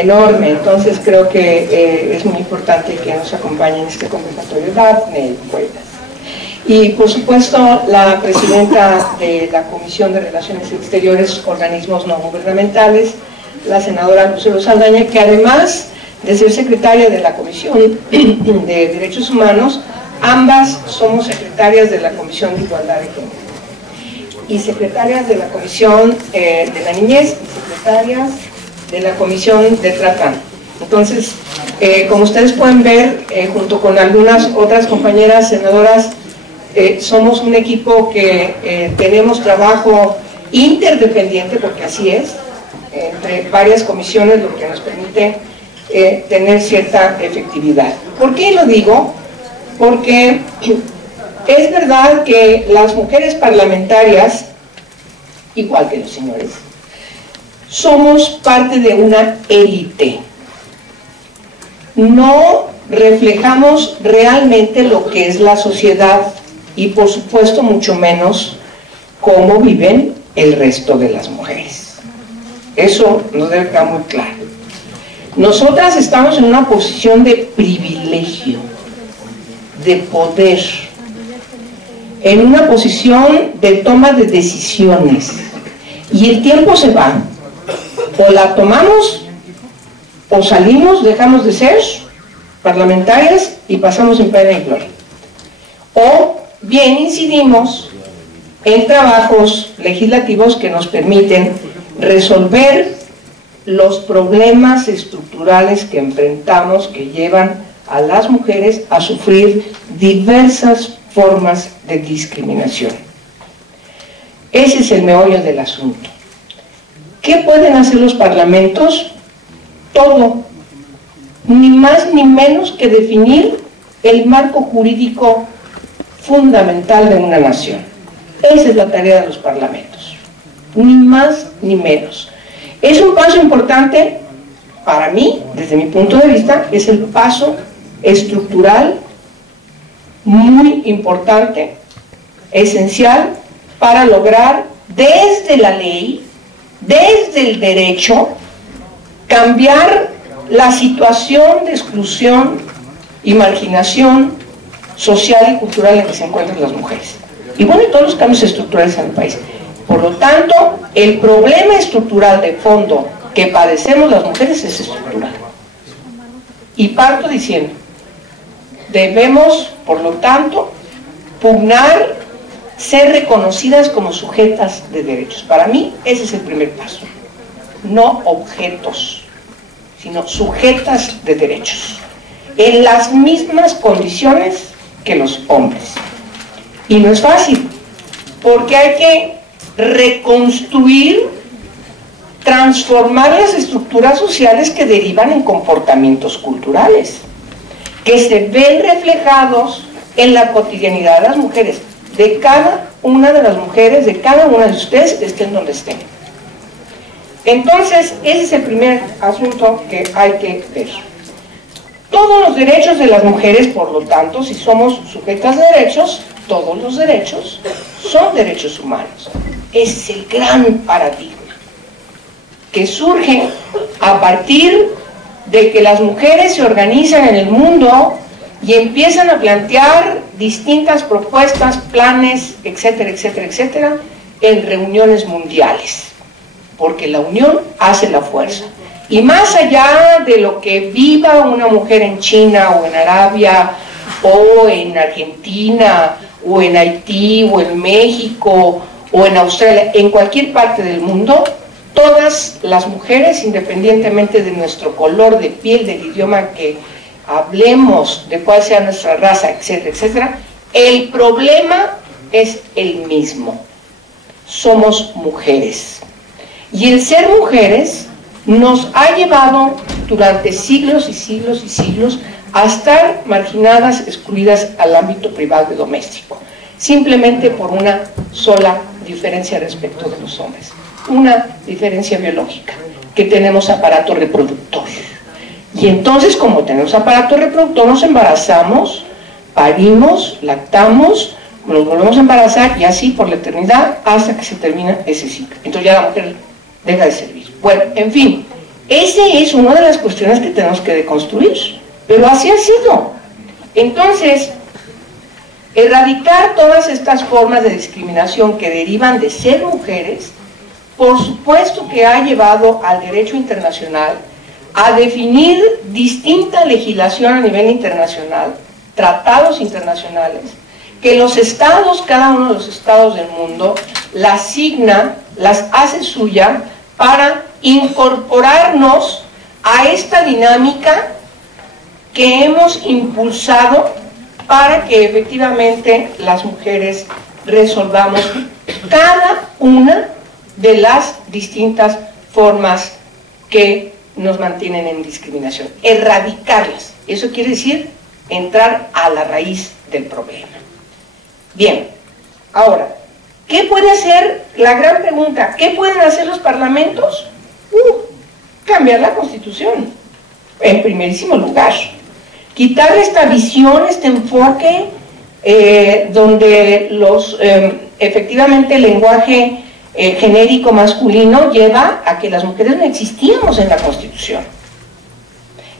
enorme. Entonces creo que es muy importante que nos acompañen en este conversatorio Daphne Cuevas. Y por supuesto la presidenta de la Comisión de Relaciones Exteriores, Organismos No Gubernamentales, la senadora Lucero Saldaña, que además de ser secretaria de la Comisión de Derechos Humanos, ambas somos secretarias de la Comisión de Igualdad de Género y secretarias de la Comisión de la Niñez y secretarias de la Comisión de Trata. Entonces, como ustedes pueden ver, junto con algunas otras compañeras senadoras, somos un equipo que tenemos trabajo interdependiente, porque así es, entre varias comisiones, lo que nos permite tener cierta efectividad. ¿Por qué lo digo? Porque es verdad que las mujeres parlamentarias, igual que los señores, somos parte de una élite. No reflejamos realmente lo que es la sociedad y por supuesto mucho menos cómo viven el resto de las mujeres. Eso nos debe quedar muy claro. Nosotras estamos en una posición de privilegio, de poder, en una posición de toma de decisiones, y el tiempo se va, o la tomamos o salimos, dejamos de ser parlamentarias y pasamos en pena y gloria, o bien incidimos en trabajos legislativos que nos permiten resolver los problemas estructurales que enfrentamos, que llevan a las mujeres a sufrir diversas formas de discriminación. Ese es el meollo del asunto. ¿Qué pueden hacer los parlamentos? Todo, ni más ni menos que definir el marco jurídico fundamental de una nación. Esa es la tarea de los parlamentos, ni más ni menos. Es un paso importante para mí, desde mi punto de vista, es el paso estructural muy importante, esencial, para lograr desde la ley, desde el derecho, cambiar la situación de exclusión y marginación social y cultural en que se encuentran las mujeres. Y bueno, y todos los cambios estructurales en el país. Por lo tanto, el problema estructural de fondo que padecemos las mujeres es estructural. Y parto diciendo, debemos, por lo tanto, pugnar, ser reconocidas como sujetas de derechos. Para mí, ese es el primer paso. No objetos, sino sujetas de derechos, en las mismas condiciones que los hombres. Y no es fácil, porque hay que reconstruir, transformar las estructuras sociales que derivan en comportamientos culturales, que se ven reflejados en la cotidianidad de las mujeres, de cada una de las mujeres, de cada una de ustedes, estén donde estén. Entonces, ese es el primer asunto que hay que ver. Todos los derechos de las mujeres, por lo tanto, si somos sujetas de derechos, todos los derechos son derechos humanos. Ese es el gran paradigma que surge a partir de que las mujeres se organizan en el mundo y empiezan a plantear distintas propuestas, planes, etcétera, etcétera, etcétera, en reuniones mundiales, porque la unión hace la fuerza. Y más allá de lo que viva una mujer en China o en Arabia o en Argentina o en Haití o en México o en Australia, en cualquier parte del mundo, todas las mujeres, independientemente de nuestro color de piel, del idioma que hablemos, de cuál sea nuestra raza, etcétera, etcétera, el problema es el mismo. Somos mujeres. Y el ser mujeres nos ha llevado durante siglos y siglos y siglos a estar marginadas, excluidas al ámbito privado y doméstico, simplemente por una sola diferencia respecto de los hombres, una diferencia biológica, que tenemos aparato reproductor. Y entonces, como tenemos aparato reproductor, nos embarazamos, parimos, lactamos, nos volvemos a embarazar y así por la eternidad hasta que se termina ese ciclo. Entonces ya la mujer deja de servir. Bueno, en fin, Esa es una de las cuestiones que tenemos que deconstruir, pero así ha sido. Entonces, erradicar todas estas formas de discriminación que derivan de ser mujeres, por supuesto que ha llevado al derecho internacional a definir distinta legislación a nivel internacional, tratados internacionales, que los estados, cada uno de los estados del mundo, las asigna, las hace suya para incorporarnos a esta dinámica que hemos impulsado para que efectivamente las mujeres resolvamos cada una de las distintas formas que nos mantienen en discriminación, erradicarlas. Eso quiere decir entrar a la raíz del problema. Bien, ahora, ¿qué puede hacer? La gran pregunta, ¿qué pueden hacer los parlamentos? Cambiar la Constitución, en primerísimo lugar. Quitar esta visión, este enfoque, donde efectivamente el lenguaje genérico masculino lleva a que las mujeres no existíamos en la Constitución.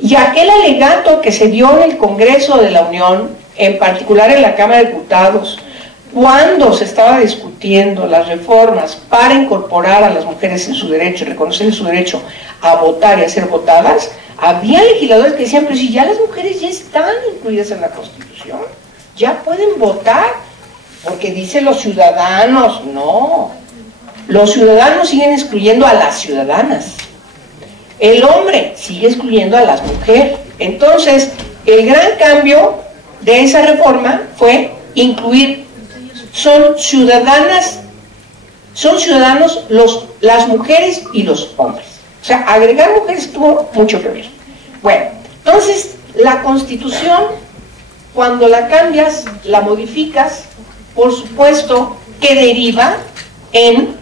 Y aquel alegato que se dio en el Congreso de la Unión, en particular en la Cámara de Diputados, cuando se estaba discutiendo las reformas para incorporar a las mujeres en su derecho, reconocerles su derecho a votar y a ser votadas, había legisladores que decían, pero si ya las mujeres ya están incluidas en la Constitución, ya pueden votar, porque dicen los ciudadanos. No, los ciudadanos siguen excluyendo a las ciudadanas, el hombre sigue excluyendo a las mujeres. Entonces, el gran cambio de esa reforma fue incluir, son ciudadanos las mujeres y los hombres. O sea, agregar mujeres tuvo mucho que ver. Bueno, entonces la Constitución, cuando la cambias, la modificas, por supuesto que deriva en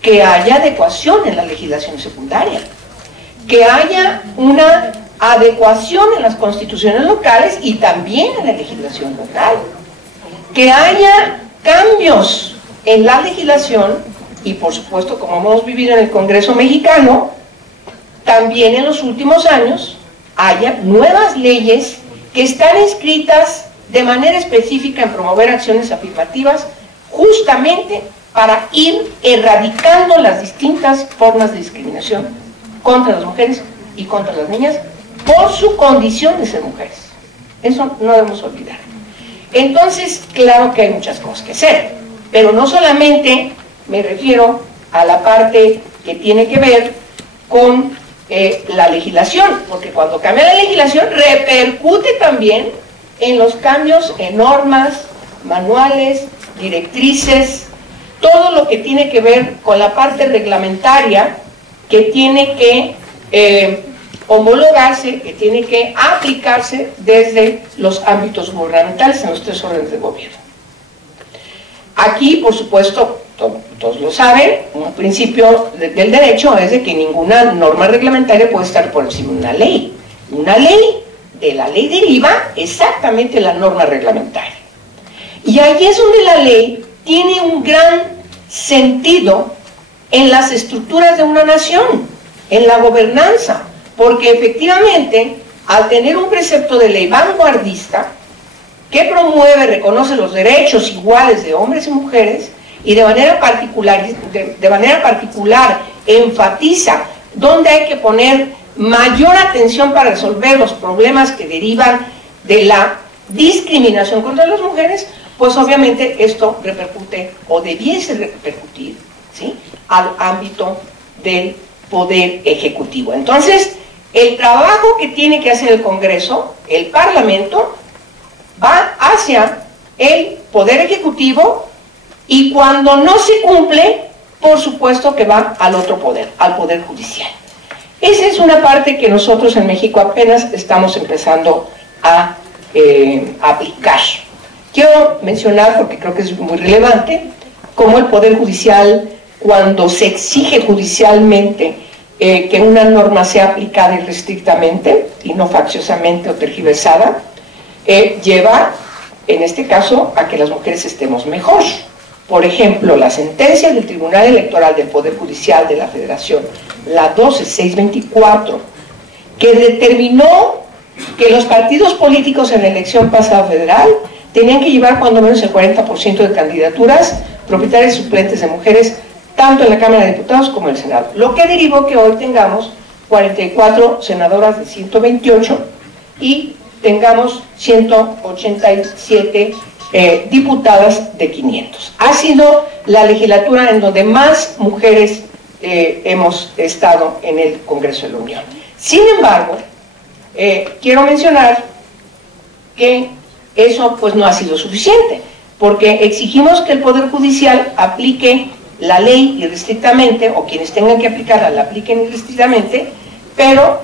que haya adecuación en la legislación secundaria, que haya una adecuación en las constituciones locales y también en la legislación local, que haya cambios en la legislación y por supuesto, como hemos vivido en el Congreso mexicano, también en los últimos años haya nuevas leyes que están inscritas de manera específica en promover acciones afirmativas justamente para ir erradicando las distintas formas de discriminación contra las mujeres y contra las niñas por su condición de ser mujeres. Eso no debemos olvidar. Entonces, claro que hay muchas cosas que hacer, pero no solamente me refiero a la parte que tiene que ver con la legislación, porque cuando cambia la legislación repercute también en los cambios en normas, manuales, directrices, todo lo que tiene que ver con la parte reglamentaria que tiene que homologarse, que tiene que aplicarse desde los ámbitos gubernamentales en los 3 órdenes de gobierno. Aquí, por supuesto, todos lo saben, un principio del derecho es de que ninguna norma reglamentaria puede estar por encima de una ley. Una ley, de la ley deriva exactamente la norma reglamentaria. Y ahí es donde la ley tiene un gran sentido en las estructuras de una nación, en la gobernanza, porque efectivamente, al tener un precepto de ley vanguardista, que promueve, reconoce los derechos iguales de hombres y mujeres, y de manera particular enfatiza dónde hay que poner mayor atención para resolver los problemas que derivan de la discriminación contra las mujeres, pues obviamente esto repercute, o debiese repercutir, ¿sí?, al ámbito del poder ejecutivo. Entonces, el trabajo que tiene que hacer el Congreso, el Parlamento, va hacia el poder ejecutivo, y cuando no se cumple, por supuesto que va al otro poder, al poder judicial. Esa es una parte que nosotros en México apenas estamos empezando a aplicar. Quiero mencionar, porque creo que es muy relevante, cómo el poder judicial, cuando se exige judicialmente que una norma sea aplicada irrestrictamente y no facciosamente o tergiversada, lleva, en este caso, a que las mujeres estemos mejor. Por ejemplo, la sentencia del Tribunal Electoral del Poder Judicial de la Federación, la 12624, que determinó que los partidos políticos en la elección pasada federal tenían que llevar cuando menos el 40% de candidaturas propietarias y suplentes de mujeres, tanto en la Cámara de Diputados como en el Senado. Lo que derivó que hoy tengamos 44 senadoras de 128 y tengamos 187 diputadas de 500. Ha sido la legislatura en donde más mujeres hemos estado en el Congreso de la Unión. Sin embargo, quiero mencionar que eso pues no ha sido suficiente, porque exigimos que el Poder Judicial aplique la ley irrestrictamente, o quienes tengan que aplicarla la apliquen irrestrictamente, pero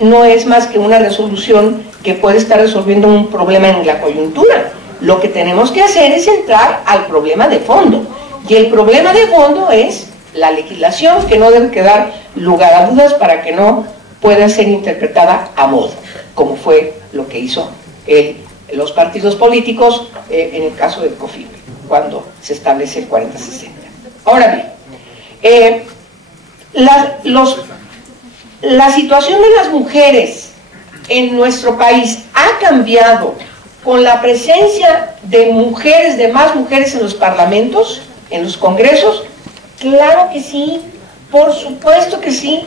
no es más que una resolución que puede estar resolviendo un problema en la coyuntura. Lo que tenemos que hacer es entrar al problema de fondo, y el problema de fondo es la legislación, que no debe quedar lugar a dudas para que no pueda ser interpretada a modo, como fue lo que hizo los partidos políticos en el caso del COFIPE, cuando se establece el 40-60. Ahora bien, la situación de las mujeres en nuestro país ha cambiado con la presencia de mujeres, de más mujeres en los parlamentos, en los congresos. Claro que sí, por supuesto que sí,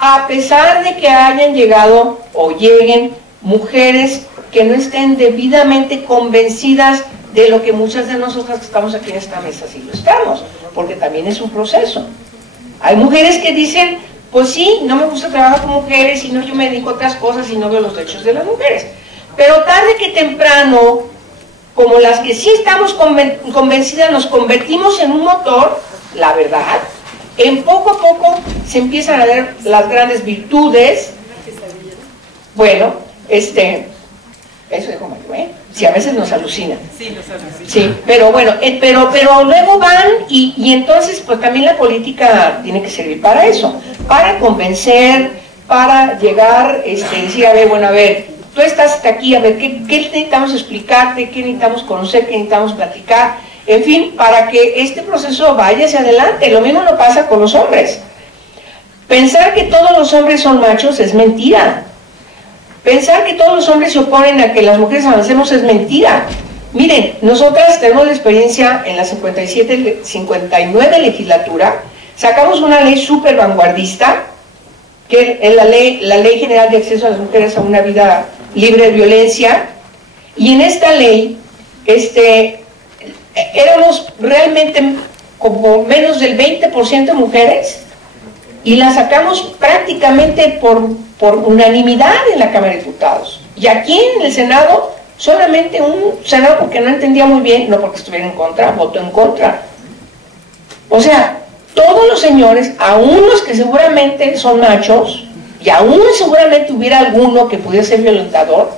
a pesar de que hayan llegado o lleguen mujeres que no estén debidamente convencidas de lo que muchas de nosotras que estamos aquí en esta mesa sí lo estamos, porque también es un proceso. Hay mujeres que dicen, pues sí, no me gusta trabajar con mujeres, y no, yo me dedico a otras cosas y no veo los derechos de las mujeres. Pero tarde que temprano, como las que sí estamos convencidas, nos convertimos en un motor, la verdad, en poco a poco se empiezan a ver las grandes virtudes. Bueno, eso dijo Mario, ¿eh? Sí, a veces nos alucina. Sí, nos alucina. Sí, pero bueno, pero luego van y entonces pues también la política tiene que servir para eso, para convencer, para llegar, decir, a ver, bueno, a ver, tú estás hasta aquí, a ver, ¿qué necesitamos explicarte? ¿Qué necesitamos conocer? ¿Qué necesitamos platicar? En fin, para que este proceso vaya hacia adelante. Lo mismo no pasa con los hombres. Pensar que todos los hombres son machos es mentira. Pensar que todos los hombres se oponen a que las mujeres avancemos es mentira. Miren, nosotras tenemos la experiencia en la 59 legislatura, sacamos una ley súper vanguardista, que es la ley General de Acceso a las Mujeres a una Vida Libre de Violencia, y en esta ley éramos realmente como menos del 20% de mujeres, y la sacamos prácticamente por unanimidad en la Cámara de Diputados. Y aquí en el Senado, solamente un senador, porque no entendía muy bien, no porque estuviera en contra, votó en contra. O sea, todos los señores, aún los que seguramente son machos, y aún seguramente hubiera alguno que pudiera ser violentador,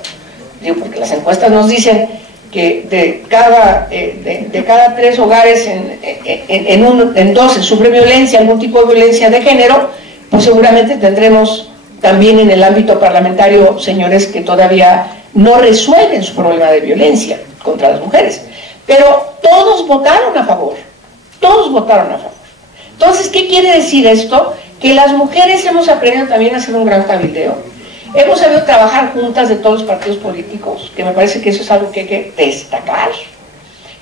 digo, porque las encuestas nos dicen que de cada 3 hogares en 2 se sufre violencia, algún tipo de violencia de género, pues seguramente tendremos también en el ámbito parlamentario señores que todavía no resuelven su problema de violencia contra las mujeres. Pero todos votaron a favor, todos votaron a favor. Entonces, ¿qué quiere decir esto? Que las mujeres hemos aprendido también a hacer un gran cabildeo. Hemos sabido trabajar juntas de todos los partidos políticos, que me parece que eso es algo que hay que destacar.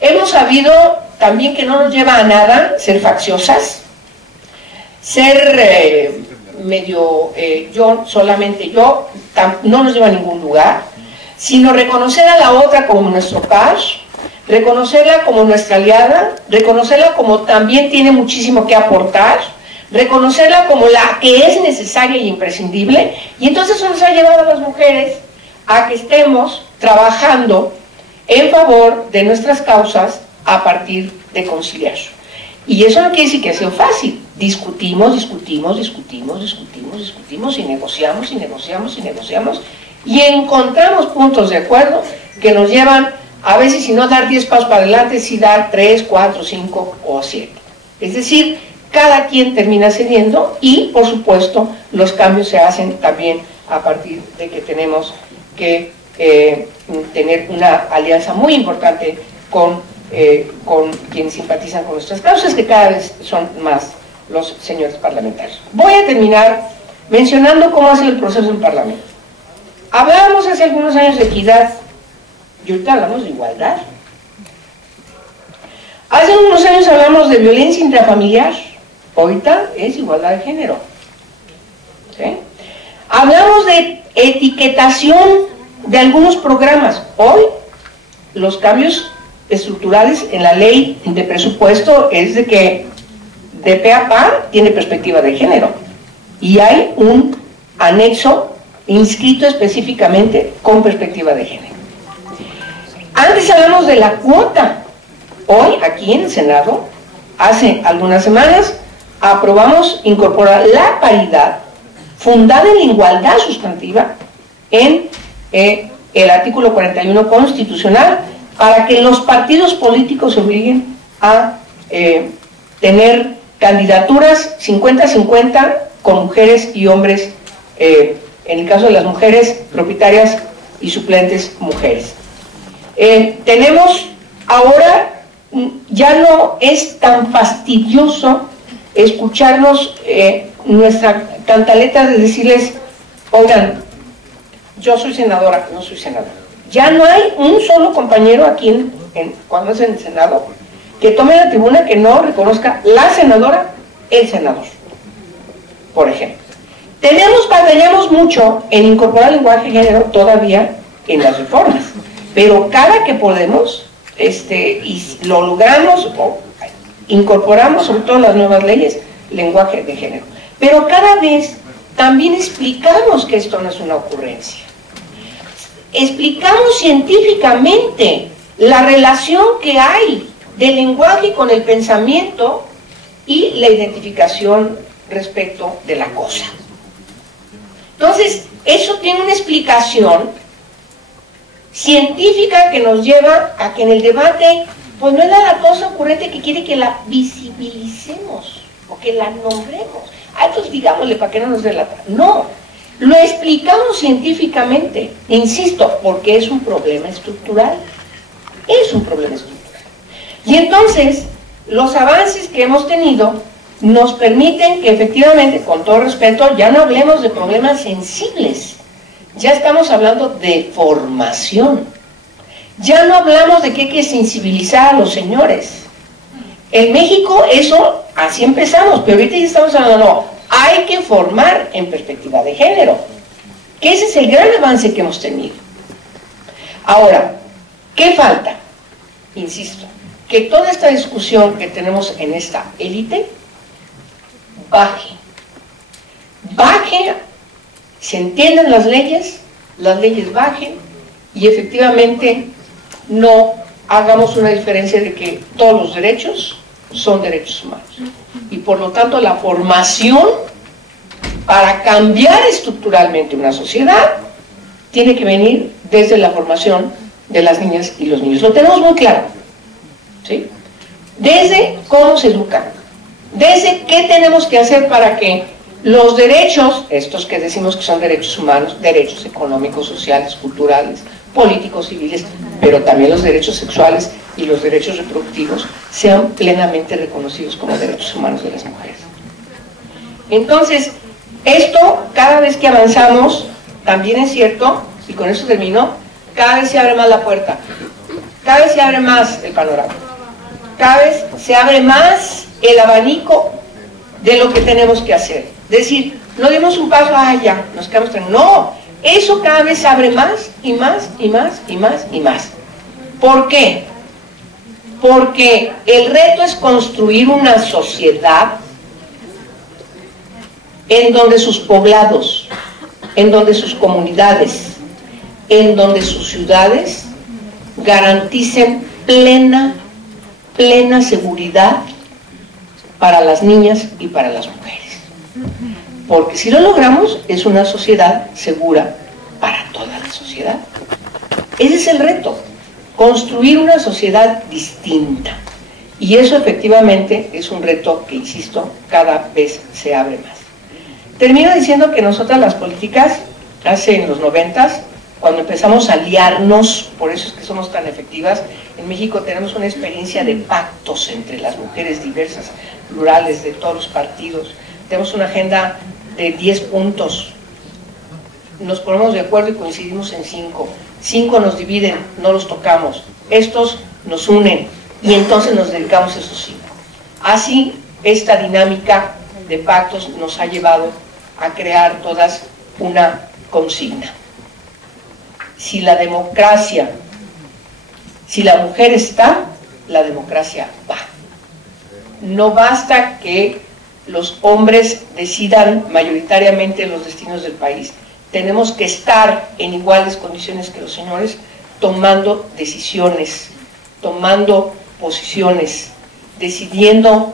Hemos sabido también que no nos lleva a nada ser facciosas, ser medio solamente yo, no nos lleva a ningún lugar, sino reconocer a la otra como nuestro par, reconocerla como nuestra aliada, reconocerla como también tiene muchísimo que aportar, reconocerla como la que es necesaria y imprescindible, y entonces eso nos ha llevado a las mujeres a que estemos trabajando en favor de nuestras causas a partir de conciliar. Y eso no quiere decir que ha sido fácil. Discutimos y negociamos y encontramos puntos de acuerdo que nos llevan a veces, si no dar 10 pasos para adelante, si dar 3, 4, 5 o 7. Es decir, cada quien termina cediendo y, por supuesto, los cambios se hacen también a partir de que tenemos que tener una alianza muy importante con con quienes simpatizan con nuestras causas, que cada vez son más los señores parlamentarios. Voy a terminar mencionando cómo ha sido el proceso en Parlamento. Hablábamos hace algunos años de equidad y ahorita hablamos de igualdad. Hace unos años hablamos de violencia intrafamiliar, ahorita es igualdad de género. ¿Sí? Hablamos de etiquetación de algunos programas. Hoy los cambios estructurales en la ley de presupuesto es de que de pe a pa tiene perspectiva de género y hay un anexo inscrito específicamente con perspectiva de género. Antes hablamos de la cuota. Hoy aquí en el Senado, hace algunas semanas, aprobamos incorporar la paridad fundada en la igualdad sustantiva en el artículo 41 constitucional, para que los partidos políticos se obliguen a tener candidaturas 50-50 con mujeres y hombres, en el caso de las mujeres, propietarias y suplentes mujeres. Tenemos ahora, ya no es tan fastidioso escucharnos nuestra cantaleta de decirles, oigan, yo soy senadora, no soy senadora. Ya no hay un solo compañero aquí, cuando es en el Senado, que tome la tribuna que no reconozca la senadora, el senador, por ejemplo. Batallamos mucho en incorporar el lenguaje de género todavía en las reformas, pero cada que podemos, y lo logramos, incorporamos, sobre todo en las nuevas leyes, lenguaje de género. Pero cada vez también explicamos que esto no es una ocurrencia. Explicamos científicamente la relación que hay del lenguaje con el pensamiento y la identificación respecto de la cosa. Entonces, eso tiene una explicación científica que nos lleva a que en el debate, pues no es la cosa ocurrente que quiere que la visibilicemos o que la nombremos. Entonces digámosle para que no nos delata. No, lo explicamos científicamente, insisto, porque es un problema estructural. Es un problema estructural. Y entonces, los avances que hemos tenido nos permiten que efectivamente, con todo respeto, ya no hablemos de problemas sensibles. Ya estamos hablando de formación. Ya no hablamos de que hay que sensibilizar a los señores. En México eso, así empezamos, pero ahorita ya estamos hablando, no, hay que formar en perspectiva de género, que ese es el gran avance que hemos tenido. Ahora, ¿qué falta? Insisto, que toda esta discusión que tenemos en esta élite baje, se entiendan las leyes bajen y efectivamente no hagamos una diferencia de que todos los derechos son derechos humanos. Y por lo tanto la formación para cambiar estructuralmente una sociedad tiene que venir desde la formación de las niñas y los niños. Lo tenemos muy claro, ¿sí? Desde cómo se educan, desde qué tenemos que hacer para que los derechos, estos que decimos que son derechos humanos, derechos económicos, sociales, culturales, políticos, civiles, pero también los derechos sexuales y los derechos reproductivos sean plenamente reconocidos como derechos humanos de las mujeres. Entonces, esto, cada vez que avanzamos, también es cierto, y con eso termino, cada vez se abre más la puerta, cada vez se abre más el panorama, cada vez se abre más el abanico de lo que tenemos que hacer. Es decir, no dimos un paso, ya, nos quedamos tranquilos. No, eso cada vez se abre más y más y más y más y más. ¿Por qué? Porque el reto es construir una sociedad en donde sus poblados, en donde sus comunidades, en donde sus ciudades garanticen plena seguridad para las niñas y para las mujeres. Porque si lo logramos, es una sociedad segura para toda la sociedad. Ese es el reto, construir una sociedad distinta. Y eso efectivamente es un reto que, insisto, cada vez se abre más. Termino diciendo que nosotras las políticas, hace en los 90s, cuando empezamos a aliarnos, por eso es que somos tan efectivas. En México tenemos una experiencia de pactos entre las mujeres diversas, plurales, de todos los partidos. Tenemos una agenda de 10 puntos. Nos ponemos de acuerdo y coincidimos en 5. 5 nos dividen, no los tocamos. Estos nos unen y entonces nos dedicamos a esos 5. Así, esta dinámica de pactos nos ha llevado a crear todas una consigna. Si la democracia, si la mujer está, la democracia va. No basta que los hombres decidan mayoritariamente los destinos del país. Tenemos que estar en iguales condiciones que los señores, tomando decisiones, tomando posiciones, decidiendo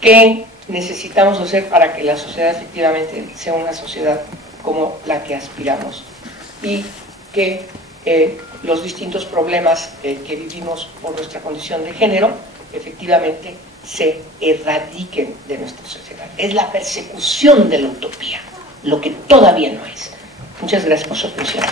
qué necesitamos hacer para que la sociedad efectivamente sea una sociedad como la que aspiramos y que los distintos problemas que vivimos por nuestra condición de género efectivamente se erradiquen de nuestra sociedad. Es la persecución de la utopía, lo que todavía no es. Muchas gracias por su atención.